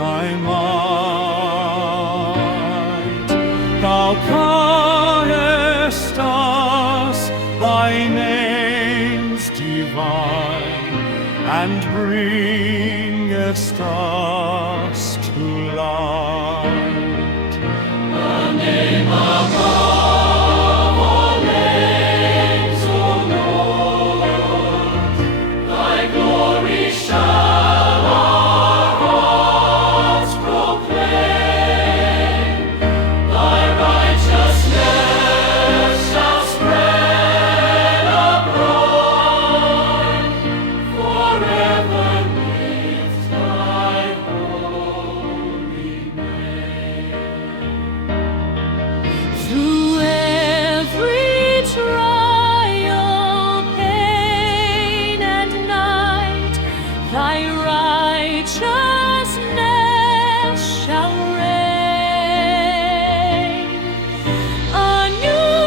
thy might. Thou callest us thy names divine, and bringest us to light. The name above all names, O Lord, thy glory shall our hearts proclaim. Thy righteousness shall spread abroad, forever lift thy holy name. Through every trial, pain, and night, thy righteousness shall reign. A new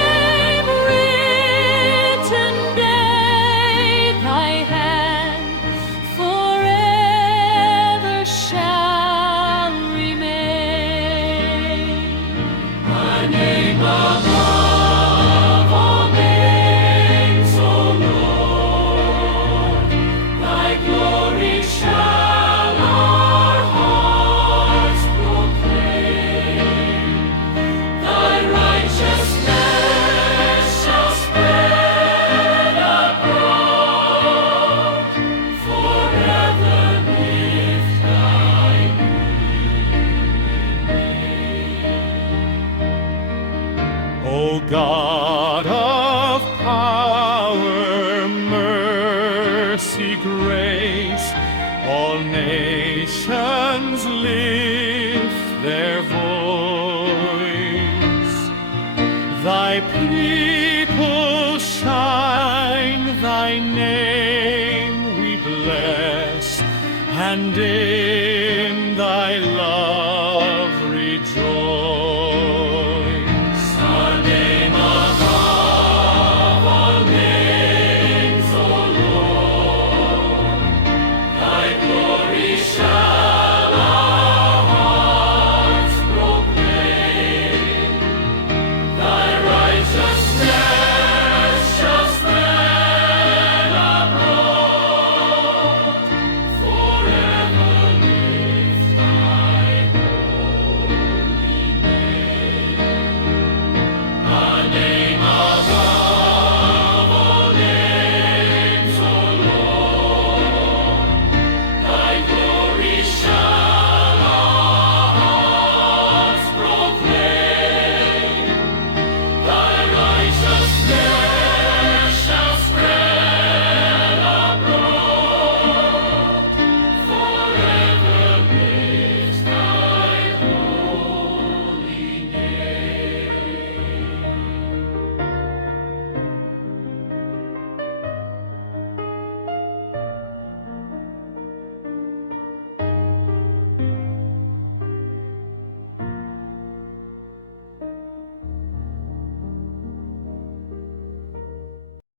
name written beneath thy hand forever shall remain. A name above all names, O Lord, thy glory shall our hearts proclaim. Thy righteousness shall spread abroad, forever lift thy name. O God of power, mercy, grace, all nations lift their voice. Thy people shine, thy name we bless, and in thy love